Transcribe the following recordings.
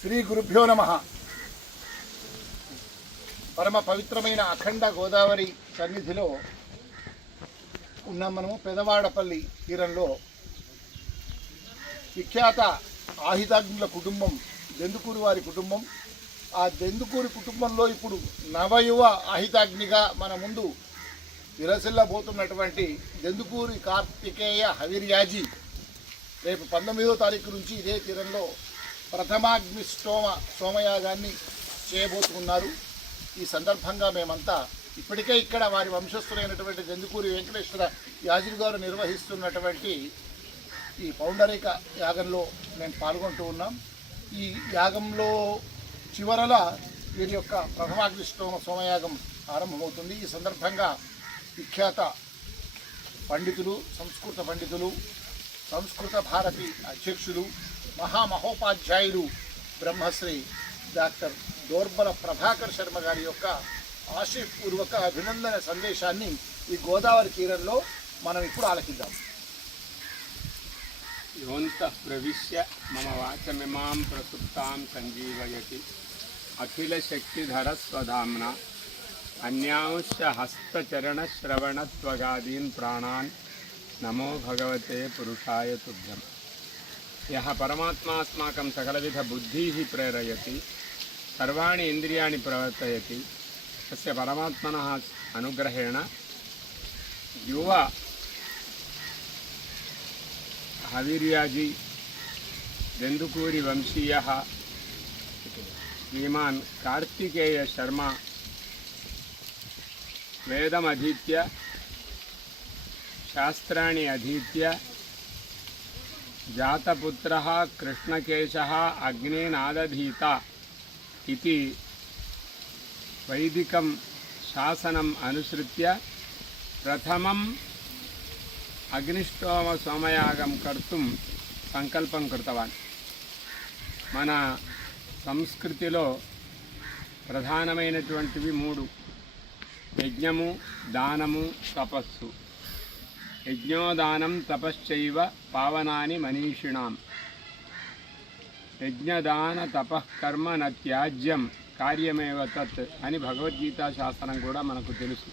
శ్రీ గురుభ్యో నమ. పరమ పవిత్రమైన అఖండ గోదావరి సన్నిధిలో ఉన్నాం మనము పెదవాడపల్లి తీరంలో. విఖ్యాత ఆహితాగ్నుల కుటుంబం దెందుకూరు వారి కుటుంబం. ఆ దెందుకూరి కుటుంబంలో ఇప్పుడు నవయువ ఆహితాగ్నిగా మన ముందు విరసిల్లబోతున్నటువంటి దెందుకూరి కార్తికేయ హవిర్యాజీ రేపు పంతొమ్మిదో తారీఖు నుంచి ఇదే తీరంలో ప్రథమాగ్ని స్తోమ సోమయాగాన్ని చేయబోతున్నారు. ఈ సందర్భంగా మేమంతా ఇప్పటికే ఇక్కడ వారి వంశస్థులైనటువంటి జందుకూరి వెంకటేశ్వర యాజులు గారు నిర్వహిస్తున్నటువంటి ఈ పౌండరిక యాగంలో మేము పాల్గొంటూ ఉన్నాం. ఈ యాగంలో చివరల వీరి యొక్క ప్రథమాగ్ని స్తోమ సోమయాగం ఆరంభమవుతుంది. ఈ సందర్భంగా విఖ్యాత పండితులు సంస్కృత పండితులు సంస్కృత భారతి అధ్యక్షులు మహామహోపాధ్యాయుడు బ్రహ్మశ్రీ డాక్టర్ దోర్బల ప్రభాకర్ శర్మ గారి యొక్క ఆశయపూర్వక అభినందన సందేశాన్ని ఈ గోదావరి తీరంలో మనం ఇప్పుడు ఆలకిద్దాం. యోంత ప్రవిశ్య మమ వాచమిమాం ప్రసుప్తాం సంజీవయతి. అఖిల శక్తిధర స్వధామ్న. అన్యాంశ హస్తచరణ శ్రవణత్వగాదీన్ ప్రాణాన్. నమో భగవతే పురుషాయ తుభ్యం. యహ పరమాత్మాస్మాకం సకలవిధ బుద్ధి ప్రేరయతి సర్వాణి ఇంద్రియాణి ప్రవర్తయతి. తస్య పరమాత్మన అనుగ్రహేణ. యువ హవిర్యాజీ దెందుకూరి వంశీయ శ్రీమాన్ కార్తికేయ శర్మ వేదమధీత్య శాస్త్రాన్ని అధీత్య జాతపుత్ర కృష్ణకేశ అగ్నినాదధీత ఇది వైదికం శాసనం అనుసృత్య ప్రథమం అగ్నిష్టోమ సోమయాగం కర్తుం సంకల్పం కృతవాన్. మన సంస్కృతిలో ప్రధానమైనటువంటివి మూడు. యజ్ఞము దానము తపస్సు. యజ్ఞోదానం తపశ్చైవ పావనాని మనీషిణాం. యజ్ఞదాన తపఃకర్మ నత్యాజ్యం కార్యమేవ తత్ అని భగవద్గీతా శాస్త్రం కూడా మనకు తెలుసు.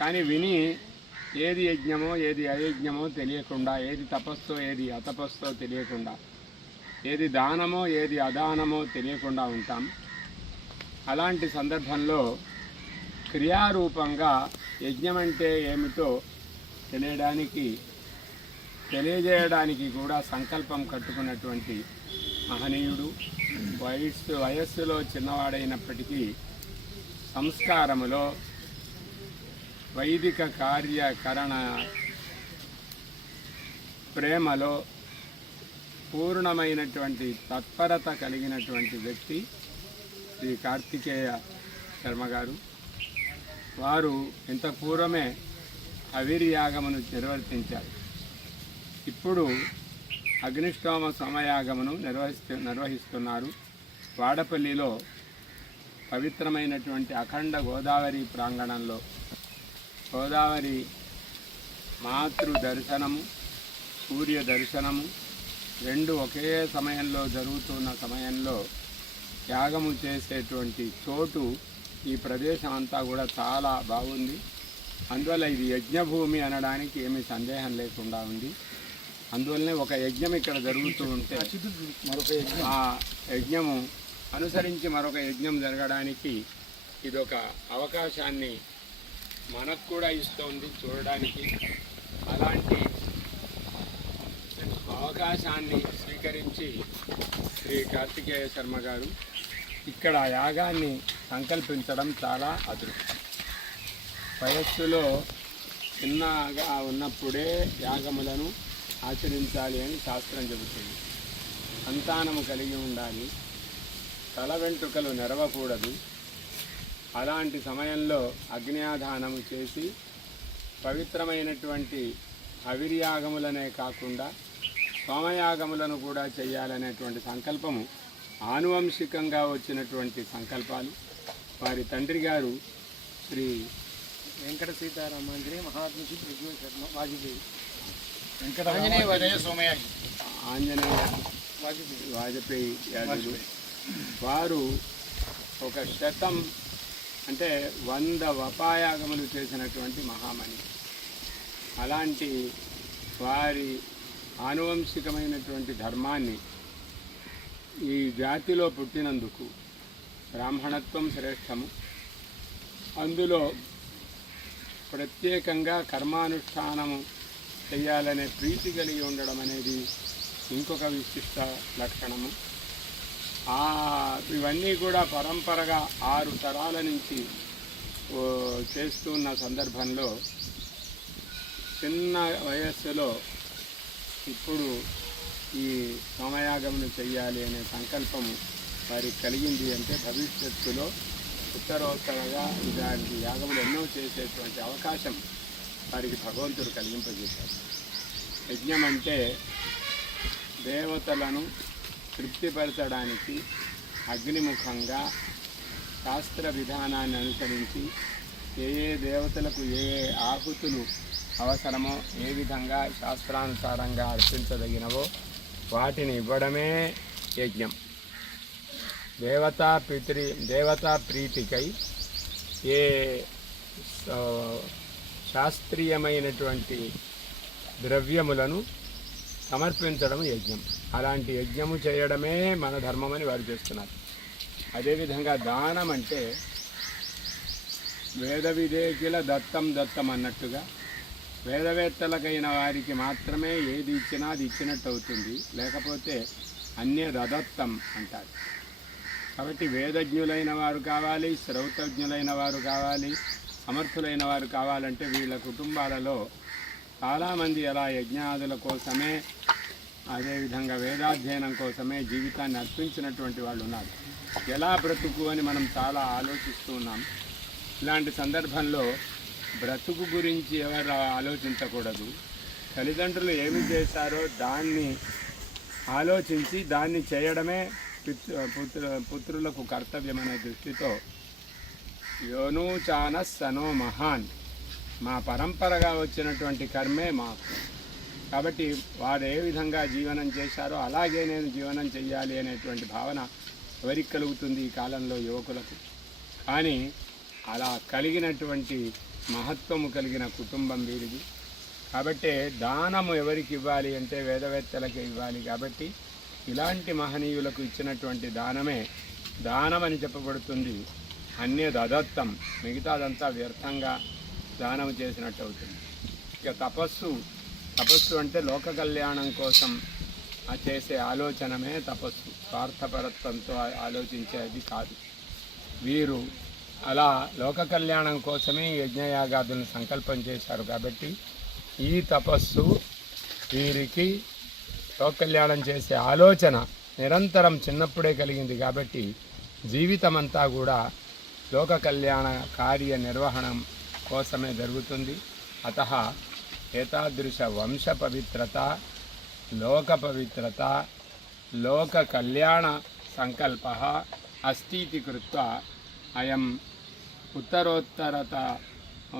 కానీ విని ఏది యజ్ఞమో ఏది అయజ్ఞమో తెలియకుండా ఏది తపస్సో ఏది అతపస్సో తెలియకుండా ఏది దానమో ఏది అదానమో తెలియకుండా ఉంటాం. అలాంటి సందర్భంలో క్రియారూపంగా యజ్ఞం అంటే ఏమిటో తెలియడానికి తెలియజేయడానికి కూడా సంకల్పం కట్టుకున్నటువంటి మహనీయుడు. వయస్సు వయస్సులో చిన్నవాడైనప్పటికీ సంస్కారములో వైదిక కార్యకరణ ప్రేమలో పూర్ణమైనటువంటి తత్పరత కలిగినటువంటి వ్యక్తి శ్రీ కార్తికేయ శర్మ గారు. వారు ఇంత పూర్వమే హవిర్యాగమును నిర్వర్తించారు. ఇప్పుడు అగ్నిష్టోమ సమయాగమును నిర్వహిస్తు నిర్వహిస్తున్నారు. వాడపల్లిలో పవిత్రమైనటువంటి అఖండ గోదావరి ప్రాంగణంలో. గోదావరి మాతృ దర్శనము సూర్య దర్శనము రెండు ఒకే సమయంలో జరుగుతున్న సమయంలో యాగము చేసేటువంటి చోటు ఈ ప్రదేశం అంతా కూడా చాలా బాగుంది. అందువల్ల ఇది యజ్ఞభూమి అనడానికి ఏమీ సందేహం లేకుండా ఉంది. అందువల్లనే ఒక యజ్ఞం ఇక్కడ జరుగుతూ ఉంటే మరొక ఆ యజ్ఞము అనుసరించి మరొక యజ్ఞం జరగడానికి ఇది ఒక అవకాశాన్ని మనకు కూడా ఇస్తోంది చూడడానికి. అలాంటి అవకాశాన్ని స్వీకరించి శ్రీ కార్తికేయ శర్మ గారు ఇక్కడ యాగాన్ని సంకల్పించడం చాలా అదృష్టం. వయస్సులో చిన్నగా ఉన్నప్పుడే యాగములను ఆచరించాలి అని శాస్త్రం చెబుతుంది. సంతానము కలిగి ఉండాలి. తల వెంట్రుకలు నెరవకూడదు. అలాంటి సమయంలో అగ్నియాధానము చేసి పవిత్రమైనటువంటి హవిర్యాగములనే కాకుండా సోమయాగములను కూడా చేయాలనేటువంటి సంకల్పము ఆనువంశికంగా వచ్చినటువంటి సంకల్పాలు. వారి తండ్రి గారు శ్రీ వెంకట సీతారామాంజనే మహాత్ముషి ప్రజ్ఞ శర్మ వాజ్పేయి. వెంకట ఆంజనేయ వదయ సోమయాజి ఆంజనేయ వాజ్పేయి. వాజపేయి. వారు ఒక శతం అంటే వంద వపాయాగములు చేసినటువంటి మహామణి. అలాంటి వారి ఆనువంశికమైనటువంటి ధర్మాన్ని ఈ జాతిలో పుట్టినందుకు బ్రాహ్మణత్వం శ్రేష్టము. అందులో ప్రత్యేకంగా కర్మానుష్ఠానము చేయాలనే ప్రీతి కలిగి ఉండడం అనేది ఇంకొక విశిష్ట లక్షణము. ఇవన్నీ కూడా పరంపరగా ఆరు తరాల నుంచి చేస్తున్న సందర్భంలో చిన్న వయస్సులో ఇప్పుడు ఈ సమయాగమనం చేయాలి అనే సంకల్పము వారికి కలిగింది అంటే భవిష్యత్తులో ఉత్తరోత్తరగా ఇలాంటి యాగములు ఎన్నో చేసేటువంటి అవకాశం వారికి భగవంతుడు కలిగింపజేశారు యజ్ఞం అంటే దేవతలను తృప్తిపరచడానికి అగ్నిముఖంగా శాస్త్ర విధానాన్ని అనుసరించి ఏ ఏ దేవతలకు ఏ ఏ ఆహుతులు అవసరమో ఏ విధంగా శాస్త్రానుసారంగా అర్పించదగినవో వాటిని ఇవ్వడమే యజ్ఞం. దేవతా పితృ దేవతా ప్రీతికై ఏ శాస్త్రీయమైనటువంటి ద్రవ్యములను సమర్పించడం యజ్ఞం. అలాంటి యజ్ఞము చేయడమే మన ధర్మమని వారు చేస్తున్నారు. అదేవిధంగా దానం అంటే వేద విదేకిల దత్తం దత్తం అన్నట్టుగా వేదవేత్తలకైన వారికి మాత్రమే ఏది ఇచ్చినా అది ఇచ్చినట్టు అవుతుంది. లేకపోతే అన్యదత్తం అంటారు. కాబట్టి వేదజ్ఞులైన వారు కావాలి శ్రౌతజ్ఞులైన వారు కావాలి సమర్థులైన వారు కావాలంటే వీళ్ళ కుటుంబాలలో చాలామంది అలా యజ్ఞాదుల కోసమే అదేవిధంగా వేదాధ్యయనం కోసమే జీవితాన్ని అర్పించినటువంటి వాళ్ళు ఉన్నారు. ఎలా బ్రతుకు అని మనం చాలా ఆలోచిస్తూ ఉన్నాం. ఇలాంటి సందర్భంలో బ్రతుకు గురించి ఎవరు ఆలోచించకూడదు. తల్లిదండ్రులు ఏమి చేశారో దాన్ని ఆలోచించి దాన్ని చేయడమే పుత్ర పుత్రులకు కర్తవ్యమనే దృష్టితో యోనూచాన సనో మహాన్. మా పరంపరగా వచ్చినటువంటి కర్మే మాకు. కాబట్టి వారు ఏ విధంగా జీవనం చేశారో అలాగే నేను జీవనం చెయ్యాలి అనేటువంటి భావన ఎవరికి కలుగుతుంది ఈ కాలంలో యువకులకు? కానీ అలా కలిగినటువంటి మహత్వము కలిగిన కుటుంబం వీరిది. కాబట్టి దానము ఎవరికి ఇవ్వాలి అంటే వేదవేత్తలకే ఇవ్వాలి కాబట్టి ఇలాంటి మహనీయులకు ఇచ్చినటువంటి దానమే దానం అని చెప్పబడుతుంది. అన్యది అదత్తం మిగతాదంతా వ్యర్థంగా దానం చేసినట్టు అవుతుంది. ఇక తపస్సు. తపస్సు అంటే లోక కళ్యాణం కోసం చేసే ఆలోచనమే తపస్సు. స్వార్థపరత్వంతో ఆలోచించేది కాదు. వీరు అలా లోక కళ్యాణం కోసమే యజ్ఞయాగాదులను సంకల్పం చేశారు కాబట్టి ఈ తపస్సు వీరికి లోక చేసే ఆలోచన నిరంతరం చిన్నప్పుడే కలిగింది కాబట్టి జీవితమంతా కూడా లోక కళ్యాణ కార్య నిర్వహణం కోసమే జరుగుతుంది. అత ఏతాదృశ వంశ పవిత్రత లోక పవిత్రత లోక కళ్యాణ సంకల్ప అస్तीति కృత్వా అయం ఉత్తరోత్తరత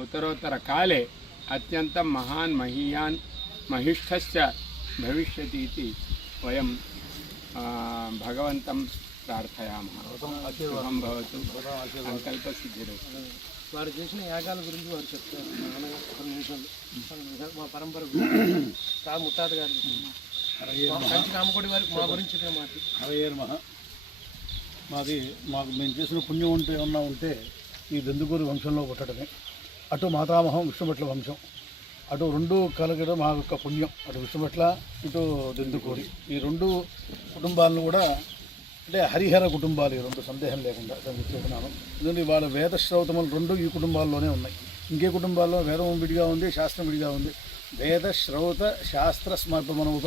ఉత్తరోత్తరకాలే అత్యంతం మహాన్ మహీయాన్ మహిష్ఠశ్చ భవిష్యతి ఆ, భగవంతం ప్రార్థయామः శుభం భవతు సంకల్ప సిద్ధిరస్తు వారు చేసిన యాగాల గురించి వారు చెప్తారు. ఒక నిమిషాలు. మా పరంపర తా ముత్తాత గారు కంచి కామకోటి వారికి మా గురించి చెప్పిన మాట. హరయే నమః మాది మాకు మేము చేసిన పుణ్యం ఉంటే ఏమన్నా ఉంటే ఈ దెందుకూరి వంశంలో పుట్టడమే. అటు మాతామహం విష్ణుభట్ల వంశం. అటు రెండు కలగడం మా యొక్క పుణ్యం. అటు విష్ణుభట్ల ఇటు దిందుకూరి. ఈ రెండు కుటుంబాలను కూడా అంటే హరిహర కుటుంబాలు ఈ రెండు సందేహం లేకుండా దాన్ని ఎందుకంటే వాళ్ళ వేద శ్రౌతములు రెండు ఈ కుటుంబాల్లోనే ఉన్నాయి. ఇంకే కుటుంబాల్లో వేదం విడిగా ఉంది శాస్త్రం విడిగా ఉంది. వేద శ్రౌత శాస్త్ర స్మార్త మనం ఉప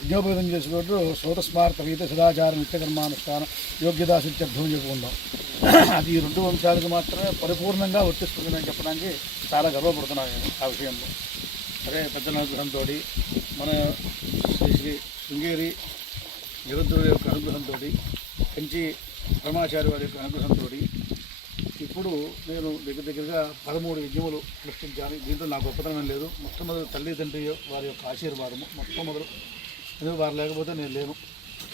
యజ్ఞోపేతం చేసుకుంటూ శ్రౌత స్మార్త గీత సదాచార నిత్యకర్మానుష్ఠానం యోగ్యతా అర్థం చెప్పుకుందాం అది ఈ రెండు వంశాలకు మాత్రమే పరిపూర్ణంగా వర్తిస్తుంది చెప్పడానికి చాలా గర్వపడుతున్నాను నేను ఆ విషయంలో. అదే పెద్దల అనుగ్రహంతో మన శ్రీ శ్రీ శృంగేరి నిరుద్రుడి యొక్క అనుగ్రహంతో కంచి బ్రహ్మాచారి వారి యొక్క అనుగ్రహంతో ఇప్పుడు నేను దగ్గర దగ్గరగా పదమూడు యజ్ఞములు సృష్టించాను దీంట్లో నాకు గొప్పతనం లేదు. మొట్టమొదటి తల్లిదండ్రి వారి యొక్క ఆశీర్వాదము మొట్టమొదలు ఎందుకు వారు లేకపోతే నేను లేను.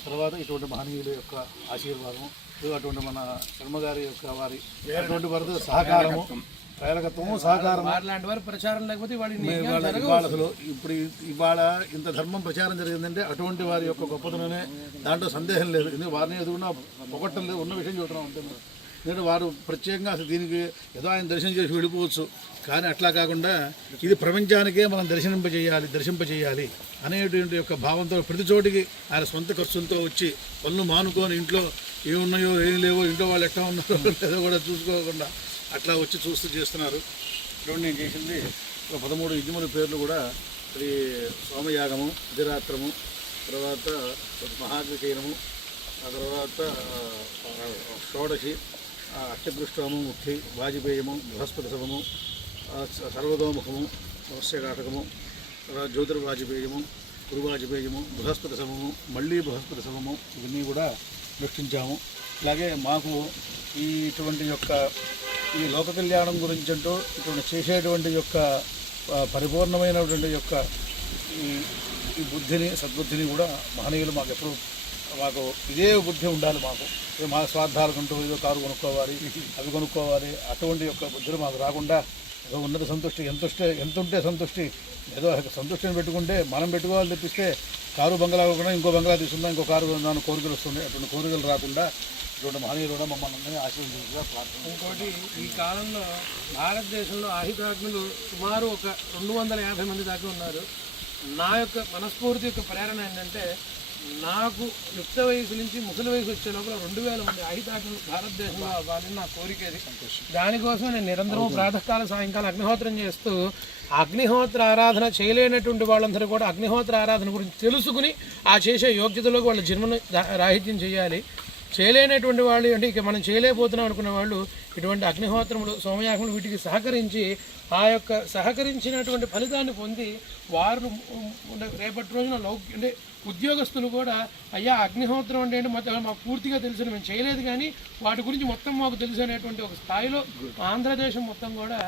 తర్వాత ఇటువంటి మహనీయుల యొక్క ఆశీర్వాదము అటువంటి మన కర్మగారి యొక్క వారి అటువంటి వారితో సహకారము ప్రేరకత్వము వారు ప్రచారం లేకపోతే ఇవాళ అసలు ఇప్పుడు ఇవాళ ఇంత ధర్మం ప్రచారం జరిగిందంటే అటువంటి వారి యొక్క గొప్పతనమే దాంట్లో సందేహం లేదు. ఎందుకంటే వారిని ఎదుగున్నా పొగట్టం లేదు. ఉన్న విషయం అంతే మనం. ఎందుకంటే వారు ప్రత్యేకంగా అసలు దీనికి ఏదో ఆయన దర్శనం చేసి వెళ్ళిపోవచ్చు కానీ అట్లా కాకుండా ఇది ప్రపంచానికే మనం దర్శనింపజేయాలి దర్శింపజేయాలి అనేటువంటి యొక్క భావంతో ప్రతి చోటికి ఆయన సొంత ఖర్చులతో వచ్చి పనులు మానుకొని ఇంట్లో ఏమున్నాయో ఏం లేవో ఇంట్లో వాళ్ళు ఎట్లా ఉన్నారో లేదో కూడా చూసుకోకుండా అట్లా వచ్చి చూస్తూ చేస్తున్నారు. ఇప్పుడు నేను చేసింది ఒక పదమూడు యజ్ఞముల పేర్లు కూడా అది సోమయాగము అధిరాత్రము తర్వాత మహాగ్రచయనము ఆ తర్వాత షోడశి ఆ, అష్టదృష్టము ముక్తి వాజపేయము బృహస్పతి శవము సర్వదోముఖము స- సర్వతోముఖము జ్యోతిర్ తర్వాత జ్యోతిర్వాజపేయము గురువాజపేయము బృహస్పతి శవము మళ్ళీ బృహస్పతి శవము ఇవన్నీ కూడా దృష్టించాము అలాగే మాకు ఈ ఇటువంటి యొక్క ఈ లోక కళ్యాణం గురించి అంటూ ఇటువంటి చేసేటువంటి యొక్క పరిపూర్ణమైనటువంటి యొక్క ఈ బుద్ధిని సద్బుద్ధిని కూడా మహనీయులు మాకు ఎప్పుడు మాకు ఇదే బుద్ధి ఉండాలి మాకు. ఏ మా స్వార్థాలకుంటూ ఏదో కారు కొనుక్కోవాలి అవి కొనుక్కోవాలి అటువంటి యొక్క బుద్ధులు మాకు రాకుండా ఏదో ఉన్నత సంతుష్టి ఎంత ఉంటే ఎంత ఉంటే సంతుష్టి ఏదో సంతుష్టిని పెట్టుకుంటే మనం పెట్టుకోవాలి తెప్పిస్తే కారు బంగ్లా కూడా ఇంకో బంగ్లా తీసుకుందాం ఇంకో కారు కొందాం కోరికలు వస్తుంది అటువంటి కోరికలు రాకుండా ఇటువంటి మహనీయులు కూడా మమ్మల్ని అందరినీ ఆశీర్వదించగా ప్రార్థన ఇంకోటి ఈ కాలంలో భారతదేశంలో ఆహితాగ్నులు సుమారు ఒక రెండు వందల యాభై మంది దాకా ఉన్నారు. నా యొక్క మనస్ఫూర్తి యొక్క ప్రేరణ ఏంటంటే నాకు యుక్త వయసు నుంచి ముసలి వయసు వచ్చే లోపల రెండు వేల మంది ఆహితాగ్నులు భారతదేశంలో అవ్వాలని నా కోరిక ఇది. దానికోసం నేను నిరంతరం ప్రాతకాల సాయంకాలం అగ్నిహోత్రం చేస్తూ అగ్నిహోత్ర ఆరాధన చేయలేనటువంటి వాళ్ళందరూ కూడా అగ్నిహోత్ర ఆరాధన గురించి తెలుసుకుని ఆ చేసే యోగ్యతలోకి వాళ్ళ జన్మను రాహిత్యం చేయాలి. చేయలేనటువంటి వాళ్ళు అంటే ఇక మనం చేయలేకపోతున్నాం అనుకునే వాళ్ళు ఇటువంటి అగ్నిహోత్రములు సోమయాగములు వీటికి సహకరించి ఆ యొక్క సహకరించినటువంటి ఫలితాన్ని పొంది వారు రేపటి రోజున లౌ అంటే ఉద్యోగస్తులు కూడా అయ్యా అగ్నిహోత్రం అంటే ఏంటి? మొత్తం మాకు పూర్తిగా తెలిసిన మేము చేయలేదు కానీ వాటి గురించి మొత్తం మాకు తెలుసు అనేటువంటి ఒక స్థాయిలో ఆంధ్రదేశం మొత్తం కూడా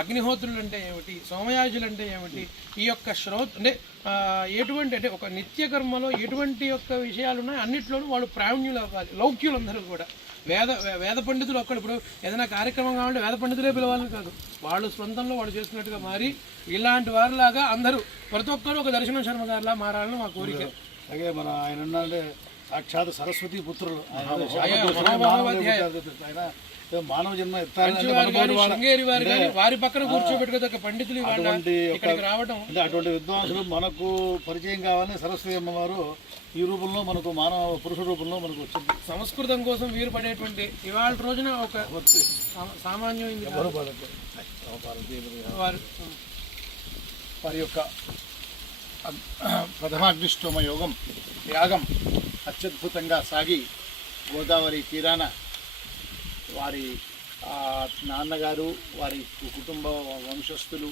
అగ్నిహోత్రులు అంటే ఏమిటి? సోమయాజులు అంటే ఏమిటి? ఈ యొక్క శ్రోత్ అంటే ఎటువంటి అంటే ఒక నిత్య కర్మలో ఎటువంటి యొక్క విషయాలు ఉన్నాయి అన్నిట్లోనూ వాళ్ళు ప్రావీణ్యులు అవ్వాలి లౌక్యులు అందరూ కూడా. వేద వేద పండితులు ఒక్కడు ఇప్పుడు ఏదైనా కార్యక్రమం కావాలంటే వేద పండితులే పిలవాలని కాదు. వాళ్ళు సొంతంలో వాళ్ళు చేసుకున్నట్టుగా మారి ఇలాంటి వారిలాగా అందరూ ప్రతి ఒక్కరు ఒక దర్శనం శర్మ గారిలా మారాలని మా కోరిక. అలాగే మన ఆయన సాక్షాత్ సరస్వతి పుత్రులు. ఆయన మానవ జన్మ వారు కానీ శృంగేరి వారు కానీ వారి పక్కన కూర్చోబెట్టుకోదగ్గ పండితులు ఇక్కడికి రావడం అంటే అటువంటి విద్వాంసులు మనకు పరిచయం కావాలని సరస్వతి అమ్మవారు ఈ రూపంలో మనకు మానవ పురుష రూపంలో మనకు వచ్చింది. సంస్కృతం కోసం వీరు పడేటువంటి ఇవాళ రోజున ఒక సామాన్యమైంది. వారు వారి యొక్క ప్రథమాగ్నిష్టోమ యోగం యాగం అత్యద్భుతంగా సాగి గోదావరి తీరాన వారి నాన్నగారు వారి కుటుంబ వంశస్థులు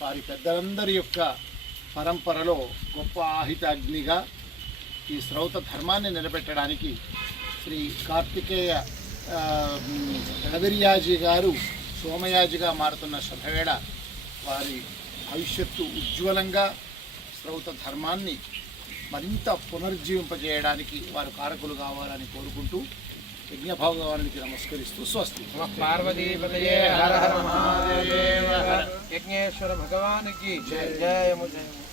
వారి పెద్దలందరి యొక్క పరంపరలో గొప్ప ఆహితాగ్నిగా ఈ శ్రౌత ధర్మాన్ని నిలబెట్టడానికి శ్రీ కార్తికేయ ఆ, గారు సోమయాజిగా మారుతున్న శతవేళ వారి భవిష్యత్తు ఉజ్వలంగా శ్రౌత ధర్మాన్ని మరింత పునర్జీవింపజేయడానికి వారు కారకులు కావాలని కోరుకుంటూ యజ్ఞభగవానికి నమస్కరిస్తూ స్వస్తి. పార్వతీపతయే హర హర మహాదేవ యజ్ఞేశ్వర భగవానికి జయ జయము జయము